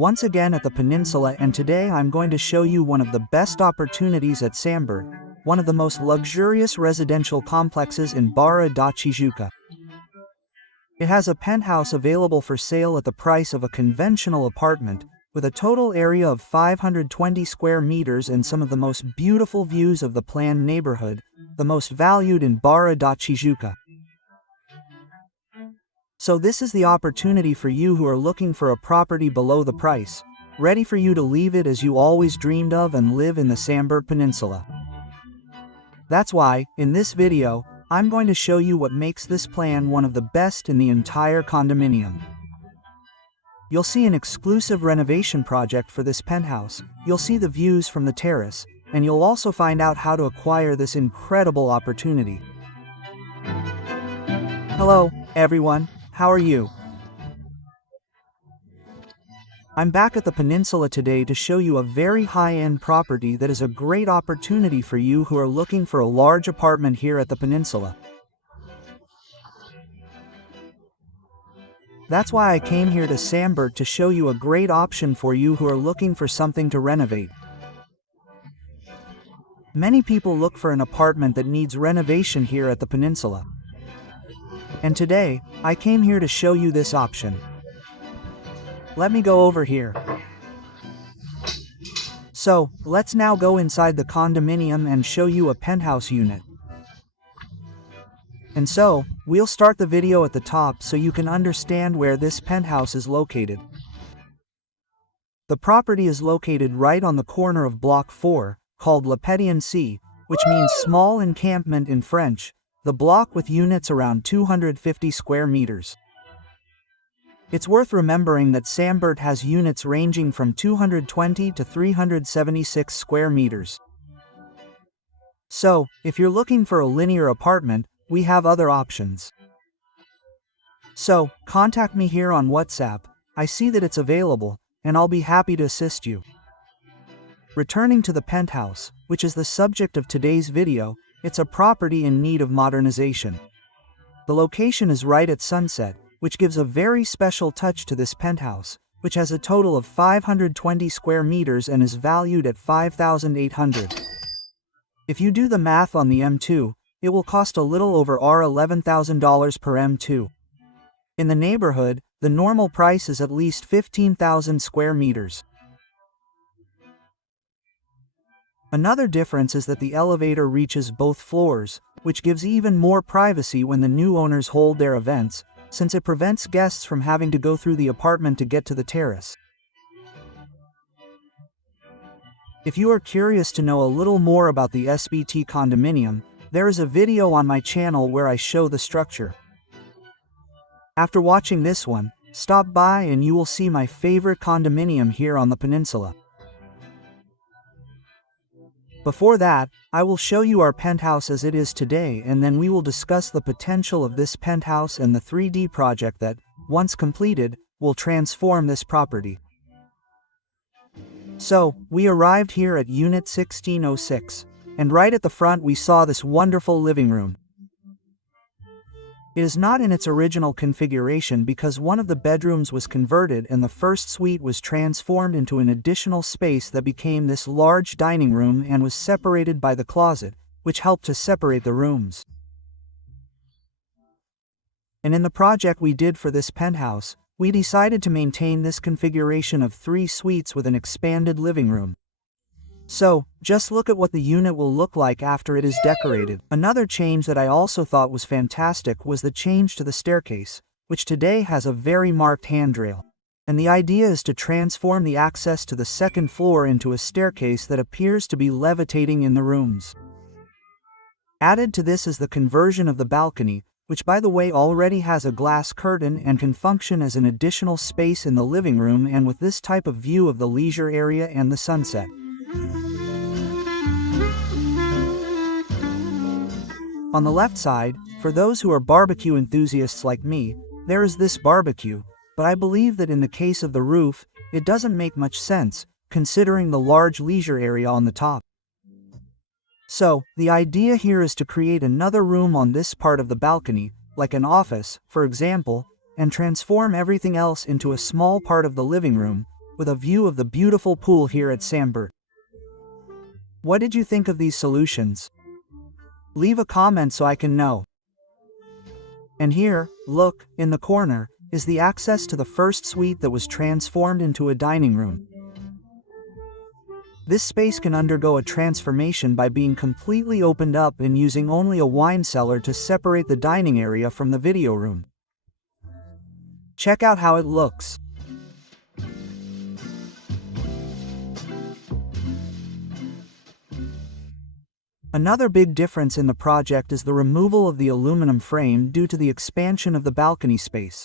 once again at the Peninsula, and today I'm going to show you one of the best opportunities at SAINT BARTH, one of the most luxurious residential complexes in Barra da Tijuca. It has a penthouse available for sale at the price of a conventional apartment, with a total area of 520 square meters and some of the most beautiful views of the planned neighborhood, the most valued in Barra da Tijuca. So this is the opportunity for you who are looking for a property below the price, ready for you to leave it as you always dreamed of and live in the SAINT BARTH Peninsula. That's why, in this video, I'm going to show you what makes this plan one of the best in the entire condominium. You'll see an exclusive renovation project for this penthouse, you'll see the views from the terrace, and you'll also find out how to acquire this incredible opportunity. Hello, everyone, how are you? I'm back at the Peninsula today to show you a very high-end property that is a great opportunity for you who are looking for a large apartment here at the Peninsula. That's why I came here to SAINT BARTH to show you a great option for you who are looking for something to renovate. Many people look for an apartment that needs renovation here at the Peninsula. And today, I came here to show you this option. Let me go over here. So, let's now go inside the condominium and show you a penthouse unit. And so, we'll start the video at the top so you can understand where this penthouse is located. The property is located right on the corner of Block 4, called Le Petit, which means small encampment in French, the block with units around 250 square meters. It's worth remembering that SAINT BARTH has units ranging from 220 to 376 square meters. So, if you're looking for a linear apartment, we have other options. So, contact me here on WhatsApp, I see that it's available, and I'll be happy to assist you. Returning to the penthouse, which is the subject of today's video, it's a property in need of modernization. The location is right at sunset, which gives a very special touch to this penthouse, which has a total of 520 square meters and is valued at $5,800. If you do the math on the M2, it will cost a little over $11,000 per M2. In the neighborhood, the normal price is at least 15,000 square meters. Another difference is that the elevator reaches both floors, which gives even more privacy when the new owners hold their events, since it prevents guests from having to go through the apartment to get to the terrace. If you are curious to know a little more about the SBT condominium, there is a video on my channel where I show the structure. After watching this one, stop by and you will see my favorite condominium here on the Peninsula. Before that, I will show you our penthouse as it is today, and then we will discuss the potential of this penthouse and the 3D project that, once completed, will transform this property. So, we arrived here at Unit 1606. And right at the front we saw this wonderful living room. It is not in its original configuration because one of the bedrooms was converted and the first suite was transformed into an additional space that became this large dining room and was separated by the closet, which helped to separate the rooms. And in the project we did for this penthouse, we decided to maintain this configuration of 3 suites with an expanded living room. So, just look at what the unit will look like after it is decorated. Another change that I also thought was fantastic was the change to the staircase, which today has a very marked handrail. And the idea is to transform the access to the second floor into a staircase that appears to be levitating in the rooms. Added to this is the conversion of the balcony, which by the way already has a glass curtain and can function as an additional space in the living room and with this type of view of the leisure area and the sunset. On the left side, for those who are barbecue enthusiasts like me, there is this barbecue, but I believe that in the case of the roof, it doesn't make much sense, considering the large leisure area on the top. So, the idea here is to create another room on this part of the balcony, like an office, for example, and transform everything else into a small part of the living room, with a view of the beautiful pool here at SAINT BARTH. What did you think of these solutions? Leave a comment so I can know. And here, look, in the corner, is the access to the first suite that was transformed into a dining room. This space can undergo a transformation by being completely opened up and using only a wine cellar to separate the dining area from the video room. Check out how it looks. Another big difference in the project is the removal of the aluminum frame due to the expansion of the balcony space.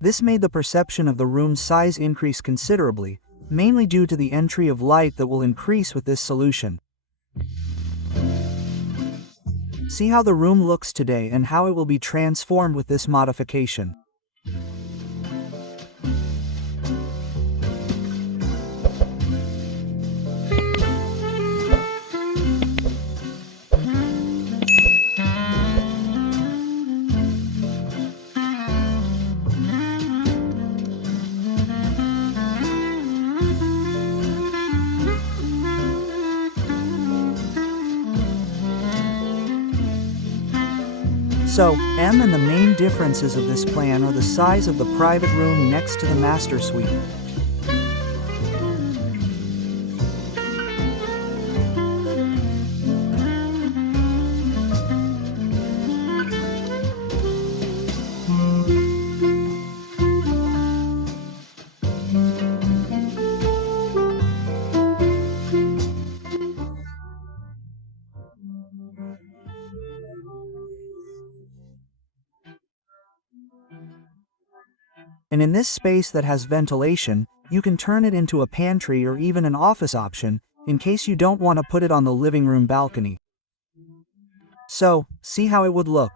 This made the perception of the room's size increase considerably, mainly due to the entry of light that will increase with this solution. See how the room looks today and how it will be transformed with this modification. So, and the main differences of this plan are the size of the private room next to the master suite. And in this space that has ventilation, you can turn it into a pantry or even an office option, in case you don't want to put it on the living room balcony. So, see how it would look.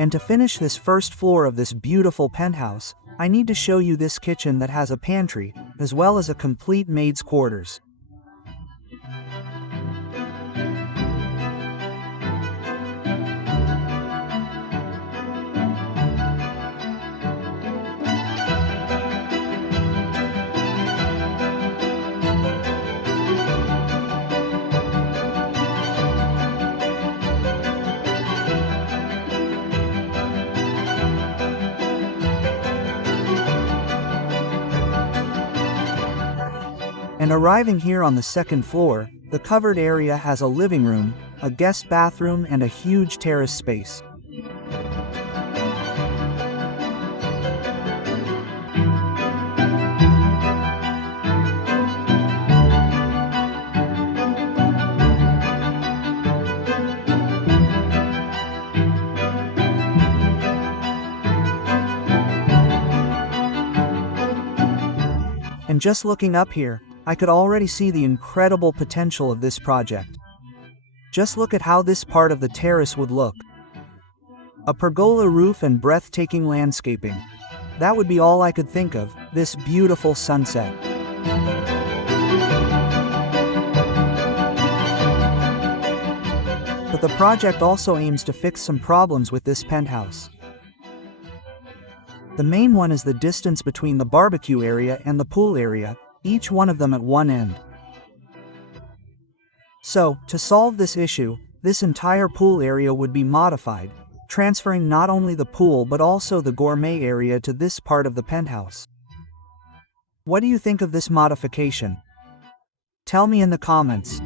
And to finish this first floor of this beautiful penthouse, I need to show you this kitchen that has a pantry, as well as a complete maid's quarters. And arriving here on the second floor, the covered area has a living room, a guest bathroom and a huge terrace space. And just looking up here, I could already see the incredible potential of this project. Just look at how this part of the terrace would look. A pergola roof and breathtaking landscaping. That would be all I could think of, this beautiful sunset. But the project also aims to fix some problems with this penthouse. The main one is the distance between the barbecue area and the pool area, each one of them at one end. So, to solve this issue, this entire pool area would be modified, transferring not only the pool but also the gourmet area to this part of the penthouse. What do you think of this modification? Tell me in the comments.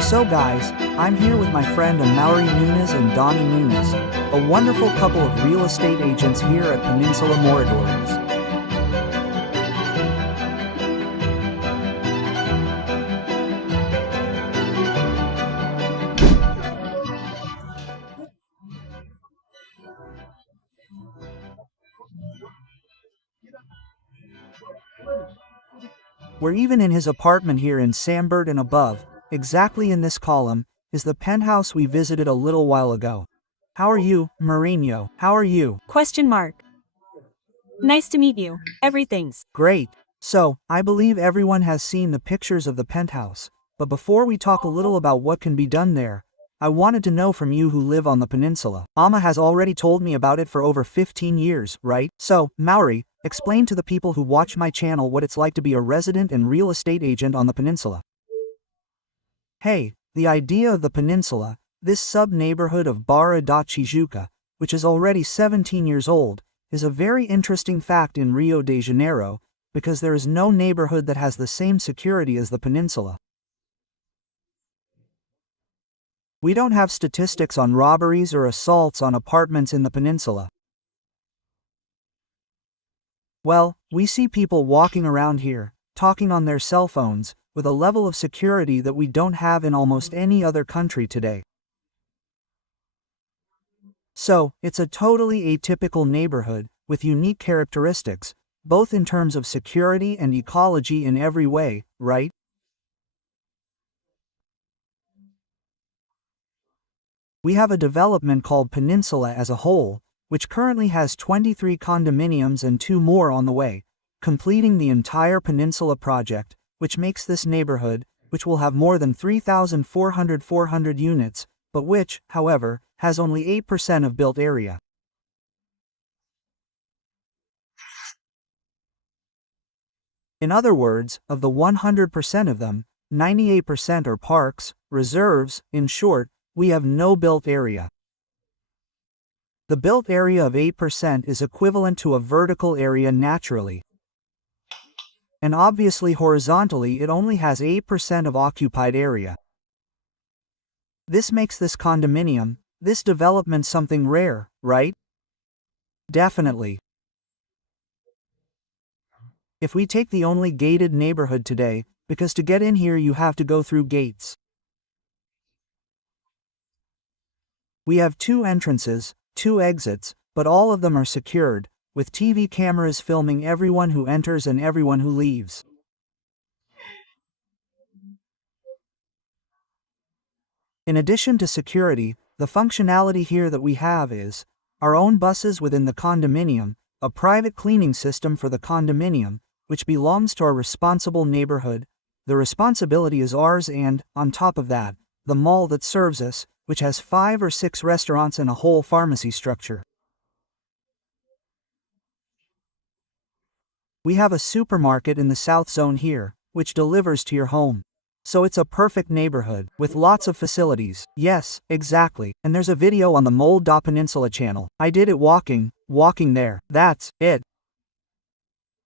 So guys, I'm here with my friend Amaury Nunes and Donnie Nunes, a wonderful couple of real estate agents here at Península Moradores. We're even in his apartment here in SAINT BARTH, and above, exactly in this column, is the penthouse we visited a little while ago. How are you, Mourinho? How are you? Question mark. Nice to meet you. Everything's Great. So, I believe everyone has seen the pictures of the penthouse, but before we talk a little about what can be done there, I wanted to know from you who live on the peninsula. Amma has already told me about it for over 15 years, right? So, Maury, explain to the people who watch my channel what it's like to be a resident and real estate agent on the peninsula. Hey, the idea of the peninsula, this sub-neighborhood of Barra da Tijuca, which is already 17 years old, is a very interesting fact in Rio de Janeiro, because there is no neighborhood that has the same security as the peninsula. We don't have statistics on robberies or assaults on apartments in the peninsula. Well, we see people walking around here, talking on their cell phones, with a level of security that we don't have in almost any other country today. So, it's a totally atypical neighborhood, with unique characteristics, both in terms of security and ecology in every way, right? We have a development called Peninsula as a whole, which currently has 23 condominiums and 2 more on the way, completing the entire Peninsula project, which makes this neighborhood, which will have more than 3,400 units, but which, however, has only 8% of built area. In other words, of the 100% of them, 98% are parks, reserves. In short, we have no built area. The built area of 8% is equivalent to a vertical area naturally. And obviously horizontally it only has 8% of occupied area. This makes this condominium, this development something rare, right? Definitely. If we take the only gated neighborhood today, because to get in here you have to go through gates. We have 2 entrances, 2 exits, but all of them are secured, with TV cameras filming everyone who enters and everyone who leaves. In addition to security, the functionality here that we have is our own buses within the condominium, a private cleaning system for the condominium, which belongs to our responsible neighborhood. The responsibility is ours, and, on top of that, the mall that serves us, which has 5 or 6 restaurants and a whole pharmacy structure. We have a supermarket in the south zone here, which delivers to your home. So it's a perfect neighborhood, with lots of facilities. Yes, exactly. And there's a video on the Mall da Peninsula channel. I did it walking there. That's it.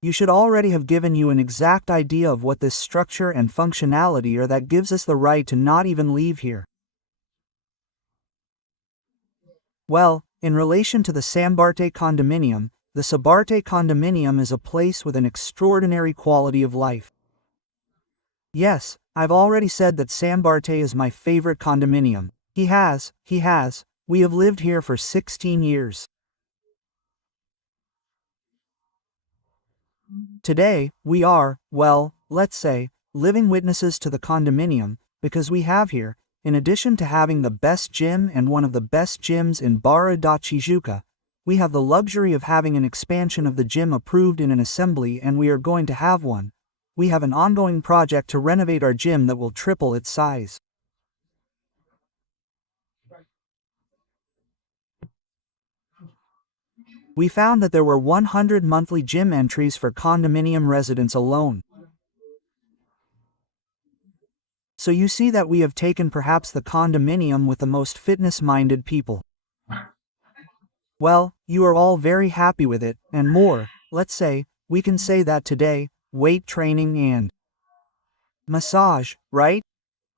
You should already have given you an exact idea of what this structure and functionality are that gives us the right to not even leave here. Well, in relation to the SAINT BARTH condominium, the SAINT condominium is a place with an extraordinary quality of life. Yes, I've already said that SAINT BARTH is my favorite condominium. He has. We have lived here for 16 years. Today, we are, well, let's say, living witnesses to the condominium, because we have here, in addition to having the best gym and one of the best gyms in Barra da Tijuca, we have the luxury of having an expansion of the gym approved in an assembly, and we are going to have one. We have an ongoing project to renovate our gym that will triple its size. We found that there were 100 monthly gym entries for condominium residents alone. So you see that we have taken perhaps the condominium with the most fitness-minded people. Well, you are all very happy with it, and more, let's say, we can say that today, weight training and massage, right?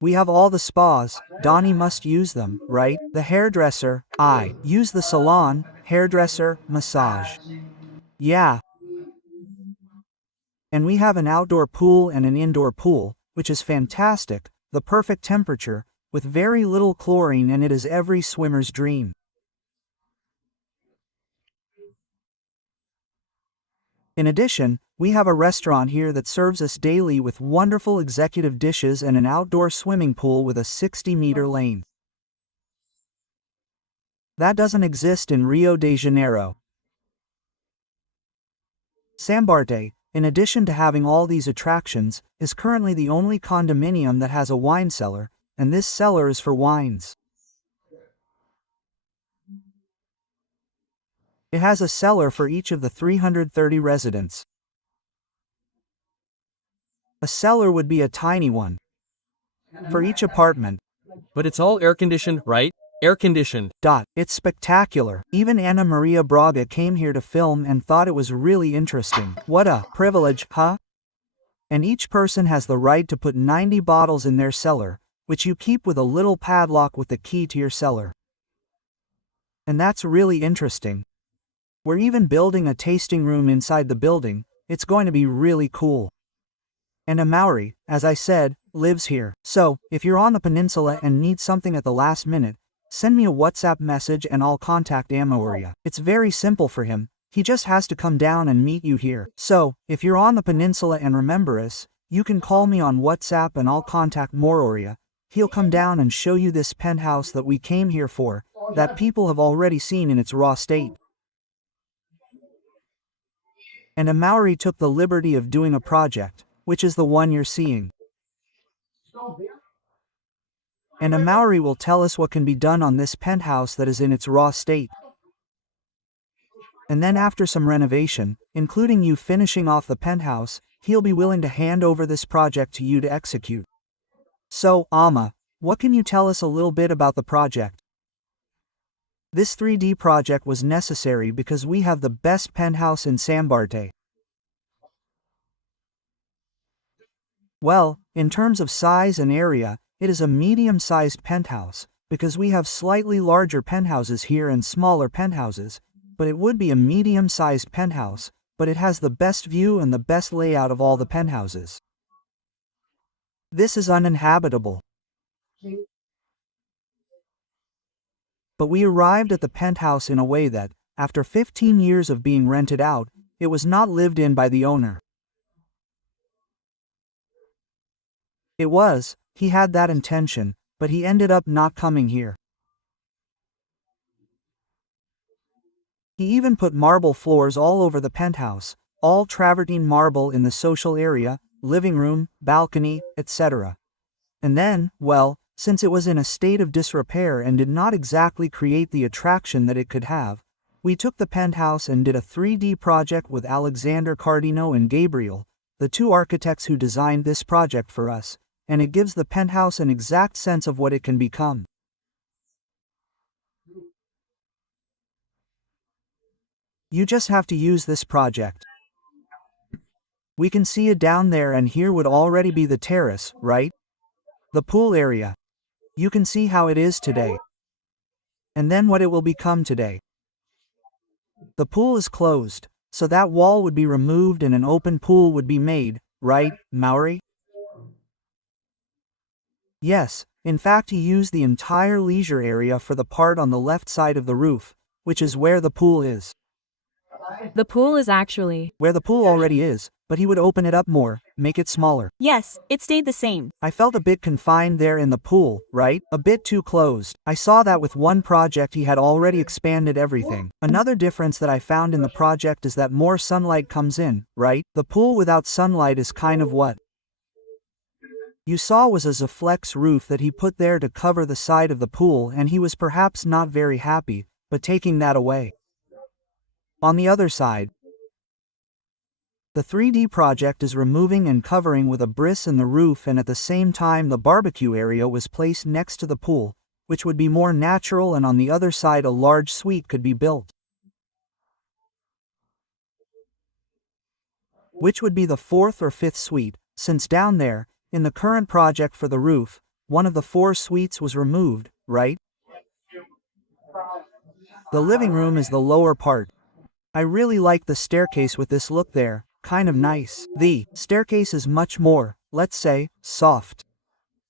We have all the spas, Donnie must use them, right? The hairdresser, I use the salon, hairdresser, massage. Yeah. And we have an outdoor pool and an indoor pool, which is fantastic, the perfect temperature, with very little chlorine, and it is every swimmer's dream. In addition, we have a restaurant here that serves us daily with wonderful executive dishes and an outdoor swimming pool with a 60-meter lane. That doesn't exist in Rio de Janeiro. SAINT BARTH, in addition to having all these attractions, is currently the only condominium that has a wine cellar, and this cellar is for wines. It has a cellar for each of the 330 residents. A cellar would be a tiny one for each apartment. But it's all air-conditioned, right? Air-conditioned. It's spectacular. Even Ana Maria Braga came here to film and thought it was really interesting. What a privilege, huh? And each person has the right to put 90 bottles in their cellar, which you keep with a little padlock with the key to your cellar. And that's really interesting. We're even building a tasting room inside the building. It's going to be really cool. And a Maori, as I said, lives here. So, if you're on the peninsula and need something at the last minute, send me a WhatsApp message and I'll contact Amoria. It's very simple for him. He just has to come down and meet you here. So, if you're on the peninsula and remember us, you can call me on WhatsApp and I'll contact Mororia. He'll come down and show you this penthouse that we came here for, that people have already seen in its raw state. And a Maori took the liberty of doing a project, which is the one you're seeing. And a Maori will tell us what can be done on this penthouse that is in its raw state. And then after some renovation, including you finishing off the penthouse, he'll be willing to hand over this project to you to execute. So, Ama, what can you tell us a little bit about the project? This 3D project was necessary because we have the best penthouse in SAINT BARTH. Well, in terms of size and area, it is a medium-sized penthouse, because we have slightly larger penthouses here and smaller penthouses, but it would be a medium-sized penthouse, but it has the best view and the best layout of all the penthouses. This is uninhabitable. But we arrived at the penthouse in a way that, after 15 years of being rented out, it was not lived in by the owner. It was, he had that intention, but he ended up not coming here. He even put marble floors all over the penthouse, all travertine marble in the social area, living room, balcony, etc. And then, well, since it was in a state of disrepair and did not exactly create the attraction that it could have, we took the penthouse and did a 3D project with Alexander Cardino and Gabriel, the two architects who designed this project for us, and it gives the penthouse an exact sense of what it can become. You just have to use this project. We can see it down there, and here would already be the terrace, right? The pool area. You can see how it is today. And then what it will become today. The pool is closed, so that wall would be removed and an open pool would be made, right, Maori? Yes, in fact he used the entire leisure area for the part on the left side of the roof, which is where the pool is. The pool is actually Where the pool already is, but he would open it up more, make it smaller. Yes, it stayed the same. I felt a bit confined there in the pool, right? A bit too closed. I saw that with one project he had already expanded everything. Another difference that I found in the project is that more sunlight comes in, right? The pool without sunlight is kind of what you saw was a Zaflex roof that he put there to cover the side of the pool, and he was perhaps not very happy, but taking that away. On the other side, the 3D project is removing and covering with a bris in the roof, and at the same time the barbecue area was placed next to the pool, which would be more natural, and on the other side a large suite could be built, which would be the fourth or fifth suite, since down there, in the current project for the roof, one of the 4 suites was removed, right? The living room is the lower part. I really like the staircase with this look there, kind of nice. The staircase is much more, let's say, soft.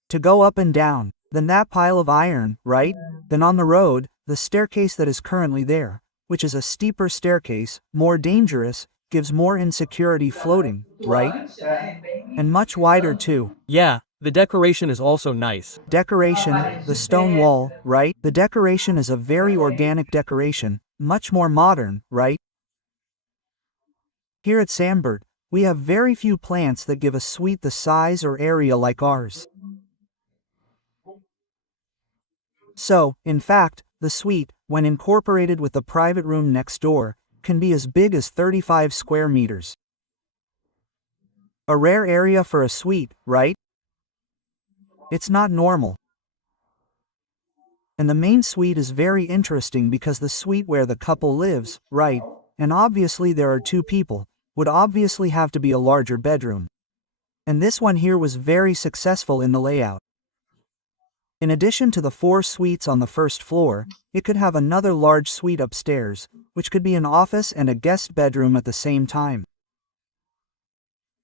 To go up and down, than that pile of iron, right? Then on the road, the staircase that is currently there, which is a steeper staircase, more dangerous, gives more insecurity floating, right? And much wider too. Yeah, the decoration is also nice. Decoration, the stone wall, right? The decoration is a very organic decoration, much more modern, right? Here at SAINT BARTH, we have very few plants that give a suite the size or area like ours. So, in fact, the suite, when incorporated with the private room next door, can be as big as 35 square meters. A rare area for a suite, right? It's not normal. And the main suite is very interesting because the suite where the couple lives, right, and obviously there are 2 people, would obviously have to be a larger bedroom. And this one here was very successful in the layout. In addition to the 4 suites on the first floor, it could have another large suite upstairs, which could be an office and a guest bedroom at the same time.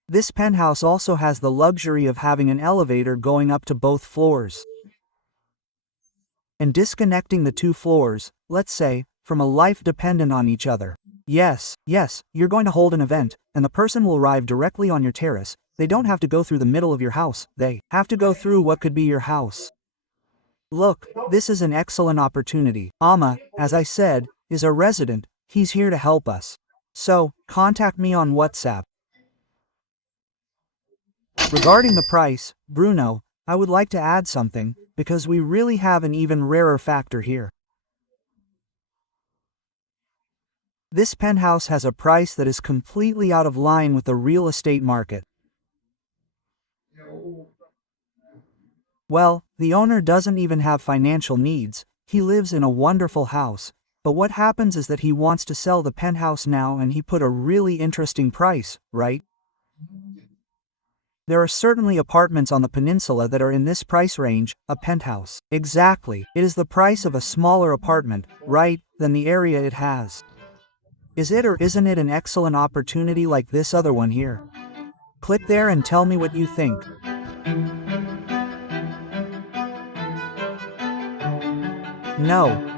This penthouse also has the luxury of having an elevator going up to both floors. And disconnecting the 2 floors, let's say, from a life dependent on each other. Yes, you're going to hold an event, and the person will arrive directly on your terrace. They don't have to go through the middle of your house, they have to go through what could be your house. Look, this is an excellent opportunity. Amma, as I said, is a resident, he's here to help us. So, contact me on WhatsApp. Regarding the price, Bruno, I would like to add something, because we really have an even rarer factor here. This penthouse has a price that is completely out of line with the real estate market. Well, the owner doesn't even have financial needs, he lives in a wonderful house, but what happens is that he wants to sell the penthouse now and he put a really interesting price, right? There are certainly apartments on the peninsula that are in this price range, a penthouse. Exactly, it is the price of a smaller apartment, right, than the area it has. Is it or isn't it an excellent opportunity like this other one here? Click there and tell me what you think. No.